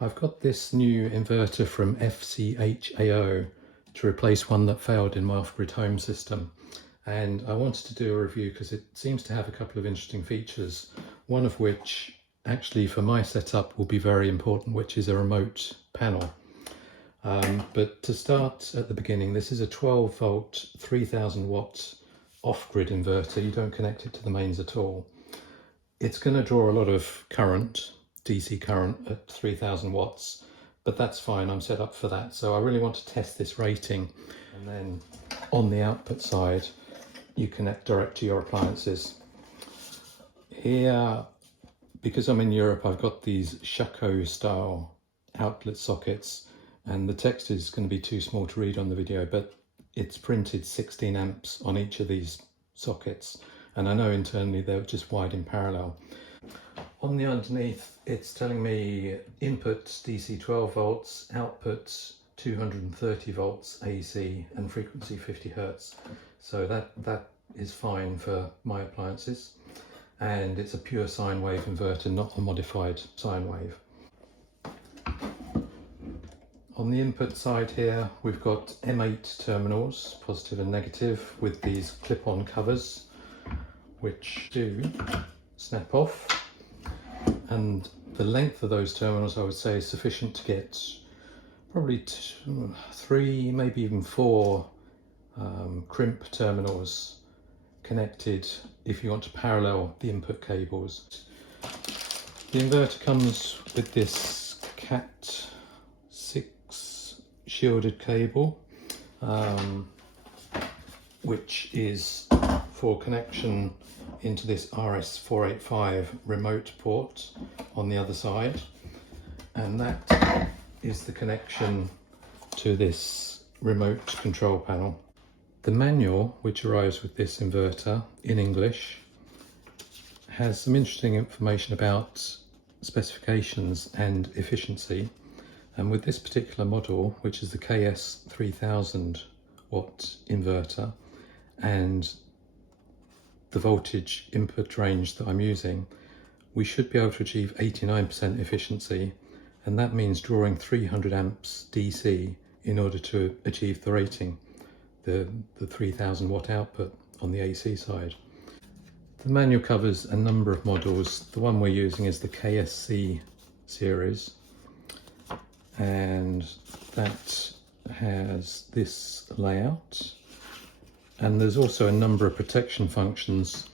I've got this new inverter from FCHAO to replace one that failed in my off-grid home system, and I wanted to do a review because it seems to have a couple of interesting features, one of which actually for my setup will be very important, which is a remote panel. But to start at the beginning, this is a 12 volt 3000 watt off-grid inverter. You don't connect it to the mains at all. It's going to draw a lot of current, DC current at 3000 watts, but that's fine, I'm set up for that. So I really want to test this rating, and then on the output side you connect direct to your appliances. Here, because I'm in Europe, I've got these FCHAO style outlet sockets, and the text is going to be too small to read on the video, but it's printed 16 amps on each of these sockets, and I know internally they're just wired in parallel. On the underneath, it's telling me input DC 12 volts, output 230 volts AC, and frequency 50 Hertz. So that is fine for my appliances. And it's a pure sine wave inverter, not a modified sine wave. On the input side here, we've got M8 terminals, positive and negative, with these clip-on covers, which do snap off. And the length of those terminals, I would say, is sufficient to get probably 3, maybe even 4 crimp terminals connected if you want to parallel the input cables. The inverter comes with this Cat 6 shielded cable, which is for connection into this RS485 remote port on the other side, and that is the connection to this remote control panel. The manual, which arrives with this inverter in English, has some interesting information about specifications and efficiency, and with this particular model, which is the KS 3000 watt inverter, and the voltage input range that I'm using, we should be able to achieve 89% efficiency, and that means drawing 300 amps DC in order to achieve the rating, the 3000 watt output on the AC side. The manual covers a number of models. The one we're using is the KSC series, and that has this layout. And there's also a number of protection functions,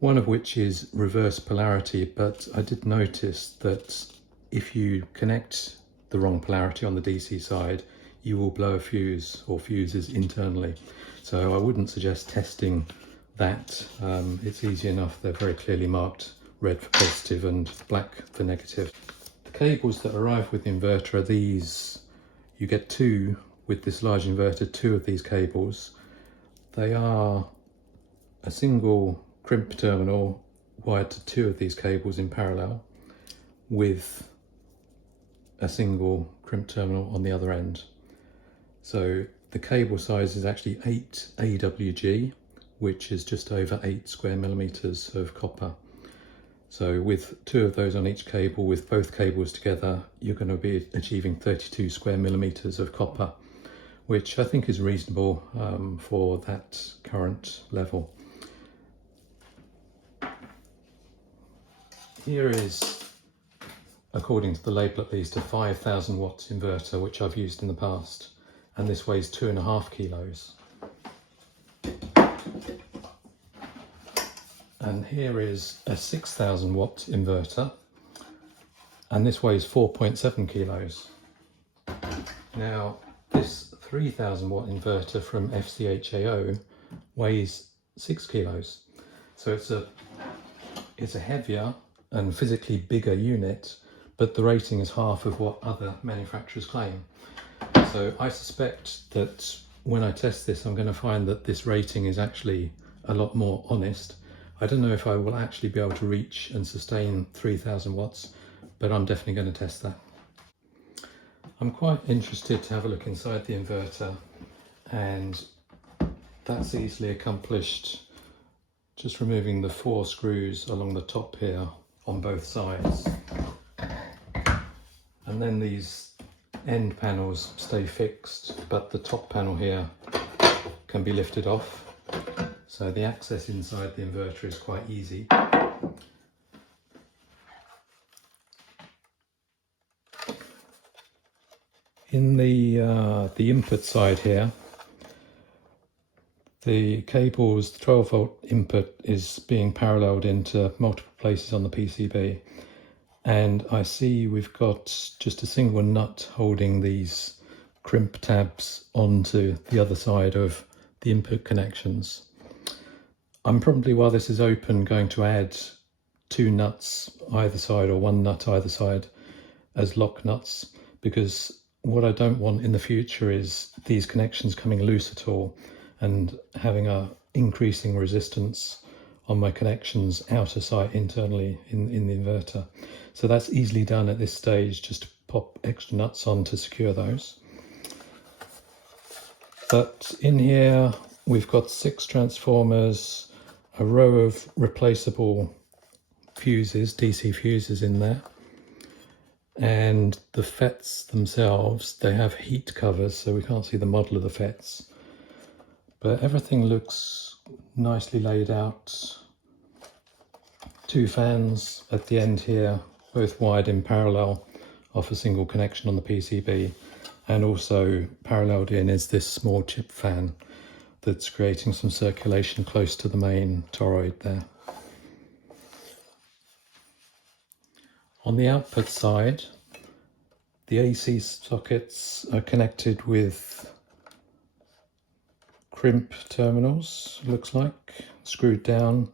one of which is reverse polarity, but I did notice that if you connect the wrong polarity on the DC side, you will blow a fuse or fuses internally. So I wouldn't suggest testing that. It's easy enough, they're very clearly marked red for positive and black for negative. The cables that arrive with the inverter are these. You get 2 with this large inverter, 2 of these cables. They are a single crimp terminal wired to 2 of these cables in parallel, with a single crimp terminal on the other end. So the cable size is actually 8 AWG, which is just over 8 square millimeters of copper. So with 2 of those on each cable, with both cables together, you're going to be achieving 32 square millimeters of copper, which I think is reasonable for that current level. Here is, according to the label at least, a 5000 watt inverter, which I've used in the past, and this weighs 2.5 kilos. And here is a 6000 watt inverter, and this weighs 4.7 kilos. Now, this 3000 watt inverter from FCHAO weighs 6 kilos. So it's a heavier and physically bigger unit, but the rating is half of what other manufacturers claim. So I suspect that when I test this, I'm going to find that this rating is actually a lot more honest. I don't know if I will actually be able to reach and sustain 3000 watts, but I'm definitely going to test that. I'm quite interested to have a look inside the inverter, and that's easily accomplished just removing the 4 screws along the top here on both sides. And and then these end panels stay fixed, but the top panel here can be lifted off, so the access inside the inverter is quite easy. In the input side here, the cables, the 12 volt input is being paralleled into multiple places on the PCB, and I see we've got just a single nut holding these crimp tabs onto the other side of the input connections. I'm probably, while this is open, going to add 2 nuts either side, or 1 nut either side, as lock nuts, because what I don't want in the future is these connections coming loose at all and having a increasing resistance on my connections out of sight internally in the inverter. So that's easily done at this stage, just to pop extra nuts on to secure those. But in here we've got 6 transformers, a row of replaceable fuses, DC fuses in there, and the FETs themselves, they have heat covers, so we can't see the model of the FETs, but everything looks nicely laid out. 2 fans at the end here, both wired in parallel off a single connection on the PCB, and also paralleled in is this small chip fan that's creating some circulation close to the main toroid there. On the output side, the AC sockets are connected with crimp terminals, looks like, screwed down.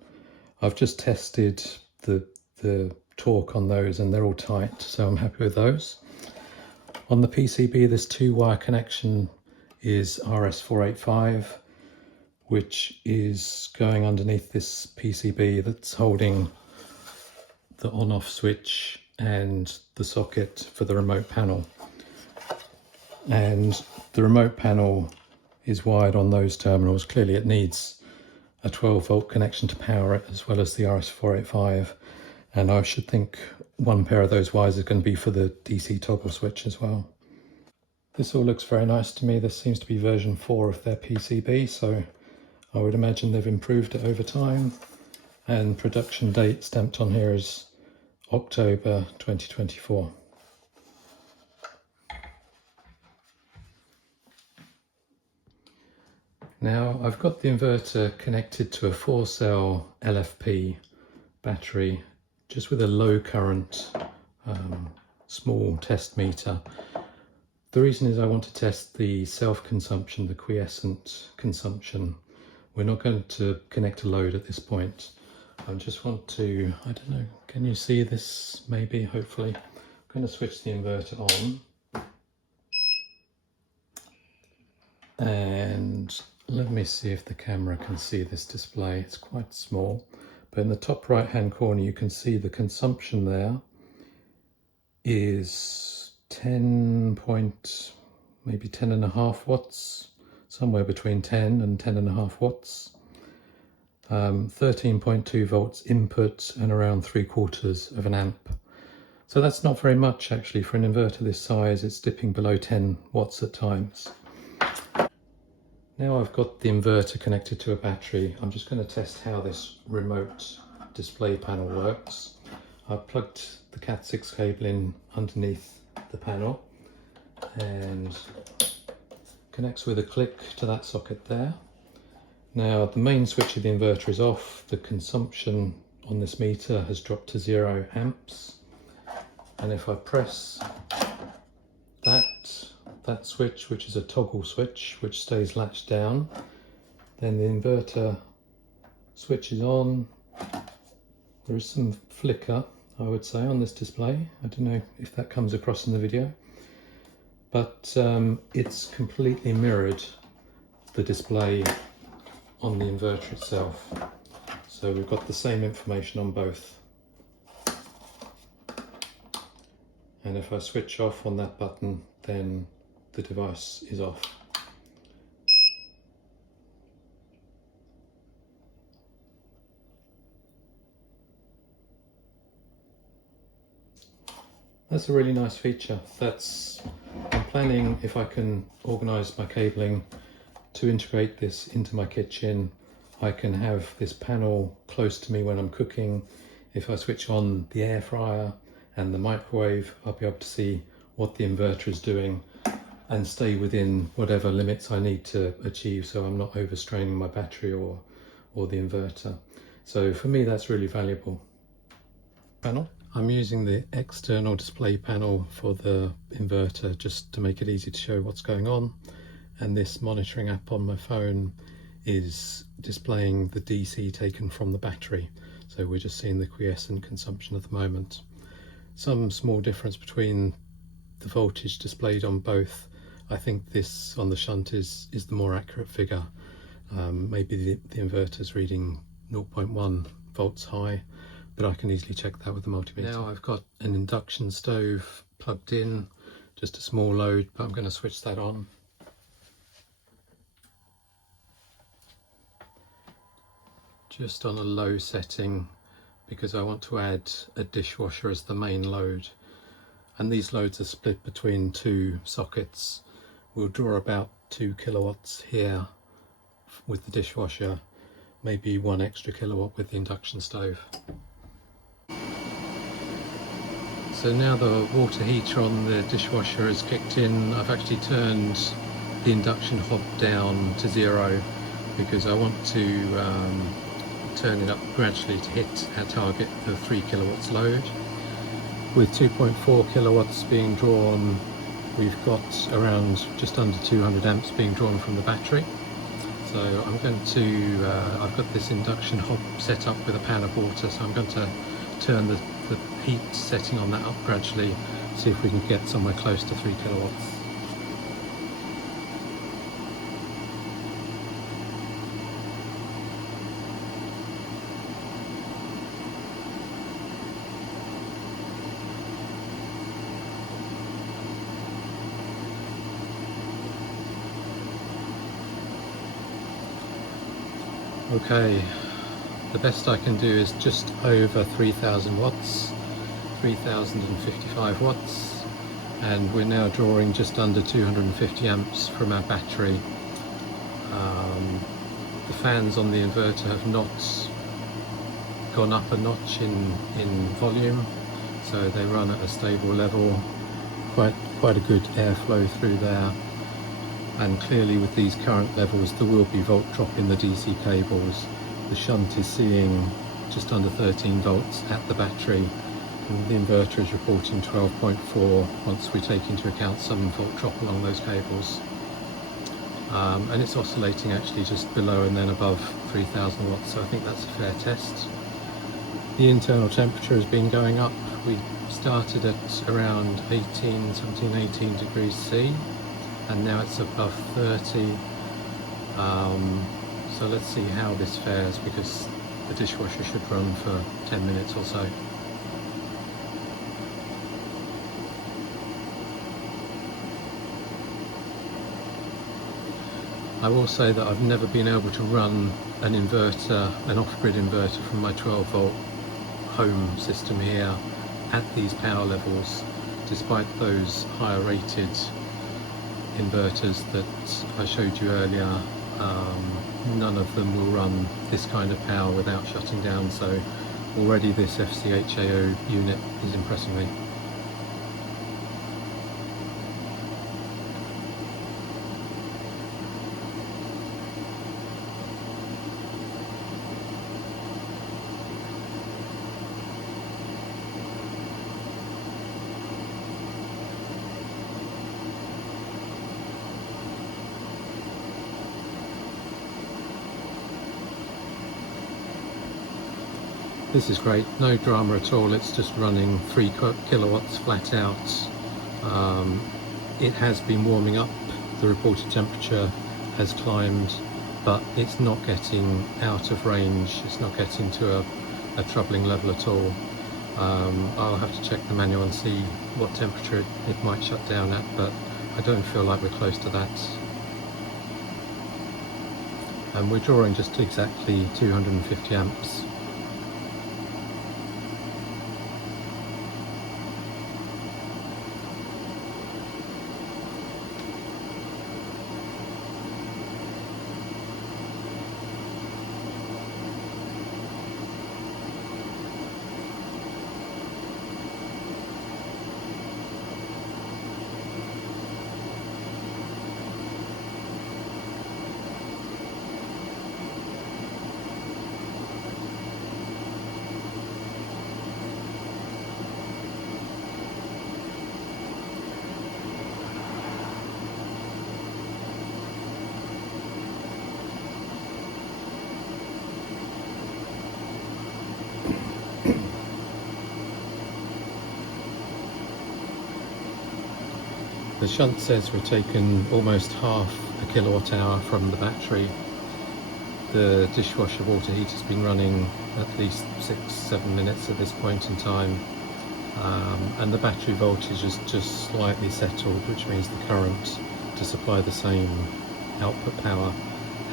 I've just tested the torque on those and they're all tight, so I'm happy with those. On the PCB, this 2-wire connection is RS485, which is going underneath this PCB that's holding the on-off switch and the socket for the remote panel. And the remote panel is wired on those terminals. Clearly it needs a 12 volt connection to power it, as well as the RS485, and I should think 1 pair of those wires is going to be for the DC toggle switch as well. This all looks very nice to me. This seems to be version 4 of their PCB, so I would imagine they've improved it over time, and production date stamped on here is October 2024. Now I've got the inverter connected to a 4-cell LFP battery, just with a low current small test meter. The reason is I want to test the self-consumption, the quiescent consumption. We're not going to connect a load at this point. I just want to, I don't know, can you see this maybe, hopefully? I'm going to switch the inverter on. And let me see if the camera can see this display. It's quite small, but in the top right hand corner you can see the consumption there is 10.5 watts, somewhere between 10 and 10.5 watts. 13.2 volts input and around 3/4 of an amp. So that's not very much actually for an inverter this size. It's dipping below 10 watts at times. Now I've got the inverter connected to a battery, I'm just going to test how this remote display panel works. I've plugged the Cat6 cable in underneath the panel and connects with a click to that socket there. Now the main switch of the inverter is off. The consumption on this meter has dropped to 0 amps, and if I press that switch, which is a toggle switch which stays latched down, then the inverter switches on. There is some flicker, I would say, on this display. I don't know if that comes across in the video, but it's completely mirrored the display on the inverter itself. So we've got the same information on both. And if I switch off on that button, then the device is off. That's a really nice feature. I'm planning, if I can organise my cabling, to integrate this into my kitchen. I can have this panel close to me when I'm cooking. If I switch on the air fryer and the microwave, I'll be able to see what the inverter is doing and stay within whatever limits I need to achieve, so I'm not overstraining my battery or the inverter. So for me, that's really valuable. Panel. I'm using the external display panel for the inverter just to make it easy to show what's going on, and this monitoring app on my phone is displaying the DC taken from the battery, so we're just seeing the quiescent consumption at the moment. Some small difference between the voltage displayed on both. I think this on the shunt is the more accurate figure. Maybe the inverter's reading 0.1 volts high, but I can easily check that with the multimeter. Now I've got an induction stove plugged in, just a small load, but I'm going to switch that on. Just on a low setting, because I want to add a dishwasher as the main load. And these loads are split between two sockets. We'll draw about 2 kilowatts here with the dishwasher, maybe 1 extra kilowatt with the induction stove. So now the water heater on the dishwasher is kicked in. I've actually turned the induction hob down to 0 because I want to turn it up gradually to hit our target of 3 kilowatts load. With 2.4 kilowatts being drawn, we've got around just under 200 amps being drawn from the battery. So I'm going to, I've got this induction hob set up with a pan of water, so I'm going to turn the heat setting on that up gradually, see if we can get somewhere close to 3 kilowatts. Okay, the best I can do is just over 3000 watts, 3055 watts, and we're now drawing just under 250 amps from our battery. The fans on the inverter have not gone up a notch in volume, so they run at a stable level, quite a good airflow through there. And clearly with these current levels there will be volt drop in the DC cables. The shunt is seeing just under 13 volts at the battery, and the inverter is reporting 12.4 once we take into account some volt drop along those cables. And it's oscillating actually just below and then above 3000 watts, so I think that's a fair test. The internal temperature has been going up. We started at around 17, 18 degrees C, and now it's above 30. So let's see how this fares, because the dishwasher should run for 10 minutes or so. I will say that I've never been able to run an inverter, an off-grid inverter from my 12 volt home system here at these power levels, despite those higher rated inverters that I showed you earlier. None of them will run this kind of power without shutting down, so already this FCHAO unit is impressing me. This is great, no drama at all. It's just running 3 kilowatts flat out. It has been warming up, the reported temperature has climbed, but it's not getting out of range, it's not getting to a troubling level at all. I'll have to check the manual and see what temperature it might shut down at, but I don't feel like we're close to that. And we're drawing just exactly 250 amps. The shunt says we're taking almost half a kilowatt hour from the battery. The dishwasher water heater's been running at least 6-7 minutes at this point in time, and the battery voltage is just slightly settled, which means the current to supply the same output power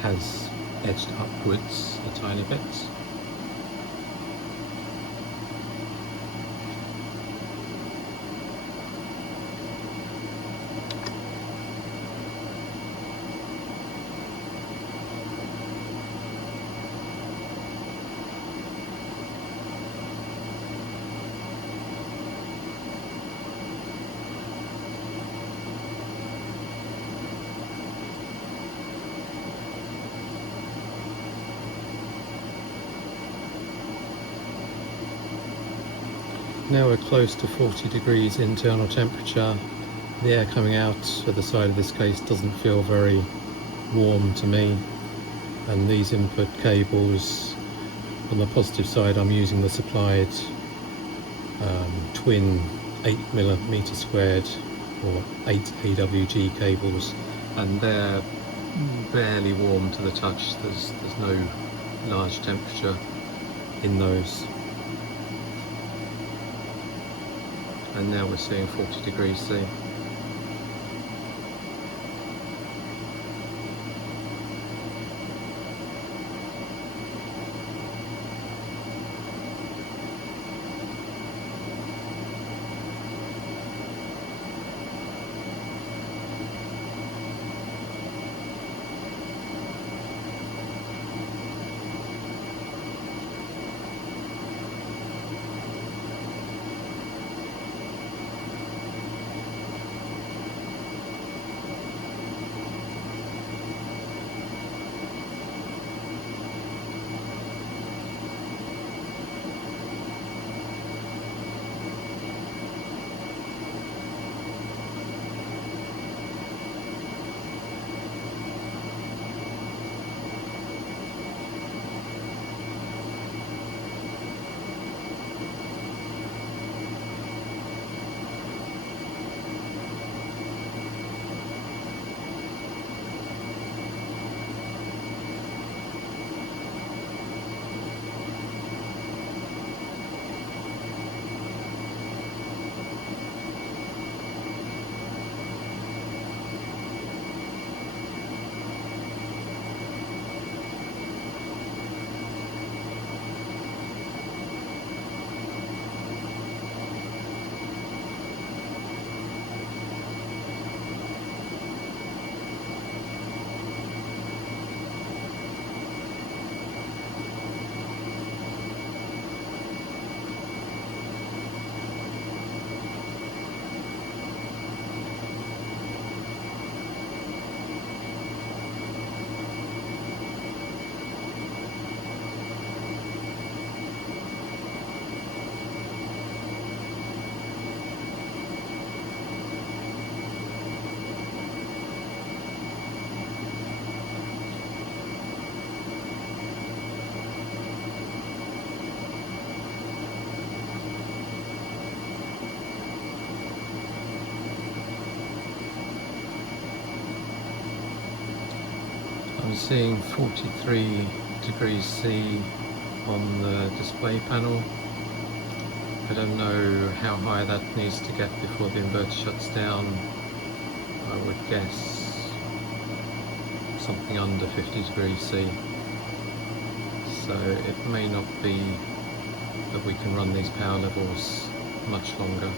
has edged upwards a tiny bit. Now we're close to 40 degrees internal temperature. The air coming out of the side of this case doesn't feel very warm to me, and these input cables, on the positive side I'm using the supplied twin 8mm squared or 8 AWG cables, and they're barely warm to the touch. There's no large temperature in those. And now we're seeing 40 degrees C. I'm seeing 43 degrees C on the display panel. I don't know how high that needs to get before the inverter shuts down. I would guess something under 50 degrees C. So it may not be that we can run these power levels much longer.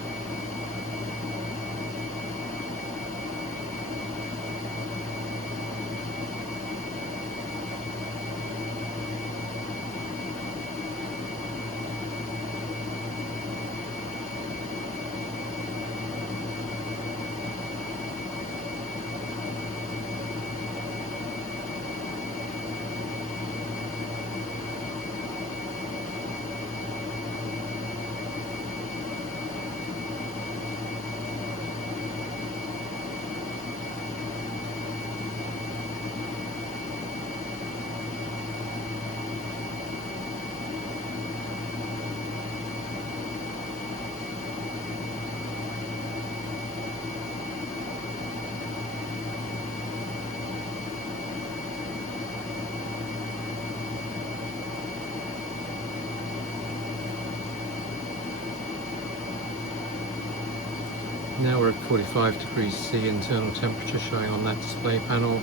Now we're at 45 degrees C internal temperature showing on that display panel.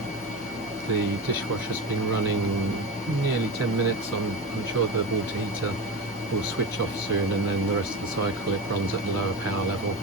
The dishwasher's been running nearly 10 minutes. I'm sure the water heater will switch off soon, and then the rest of the cycle it runs at a lower power level.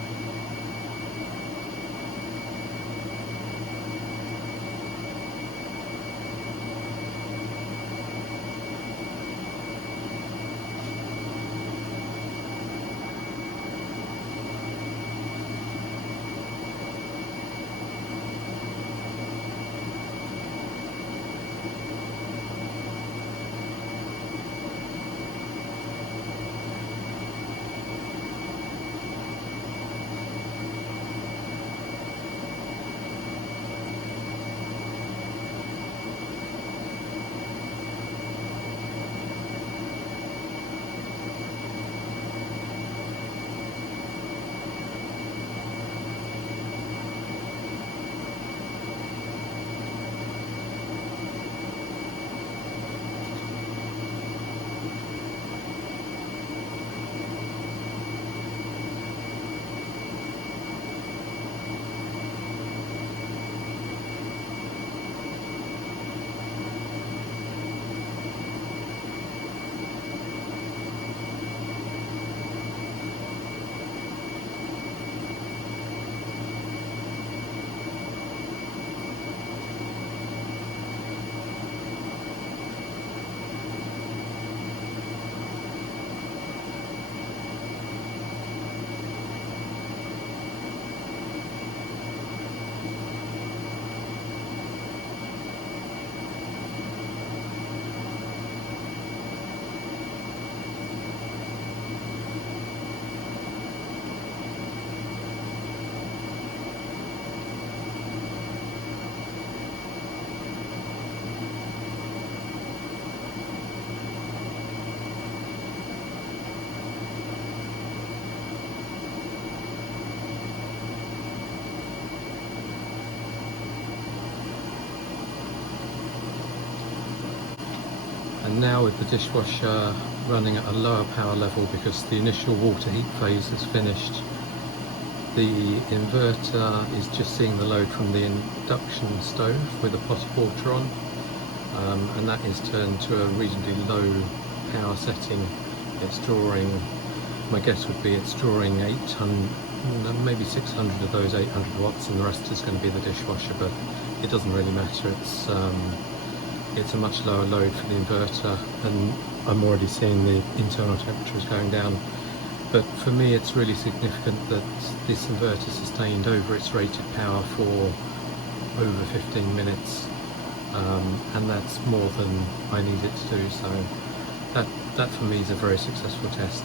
And now with the dishwasher running at a lower power level because the initial water heat phase has finished, the inverter is just seeing the load from the induction stove with a pot of water on, and that is turned to a reasonably low power setting. It's drawing, my guess would be it's drawing 800, maybe 600 of those 800 watts, and the rest is going to be the dishwasher, but it doesn't really matter. It's a much lower load for the inverter, and I'm already seeing the internal temperatures going down. But for me it's really significant that this inverter sustained over its rated power for over 15 minutes, and that's more than I need it to do, so that for me is a very successful test.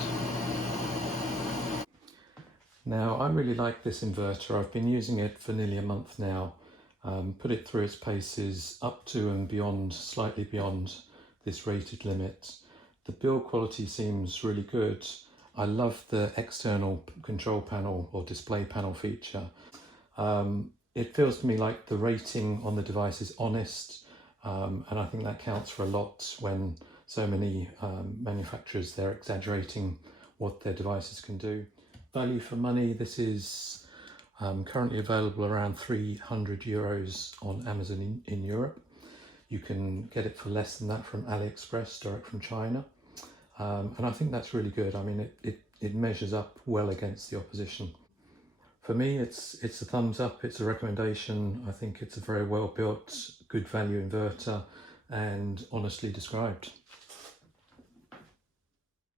Now I really like this inverter. I've been using it for nearly a month now. Put it through its paces up to and beyond, slightly beyond this rated limit. The build quality seems really good. I love the external control panel or display panel feature. It feels to me like the rating on the device is honest, and I think that counts for a lot when so many manufacturers, they're exaggerating what their devices can do. Value for money, this is currently available around €300 on Amazon in Europe. You can get it for less than that from AliExpress, direct from China. And I think that's really good. I mean, it measures up well against the opposition. For me, it's a thumbs up, it's a recommendation. I think it's a very well built, good value inverter and honestly described.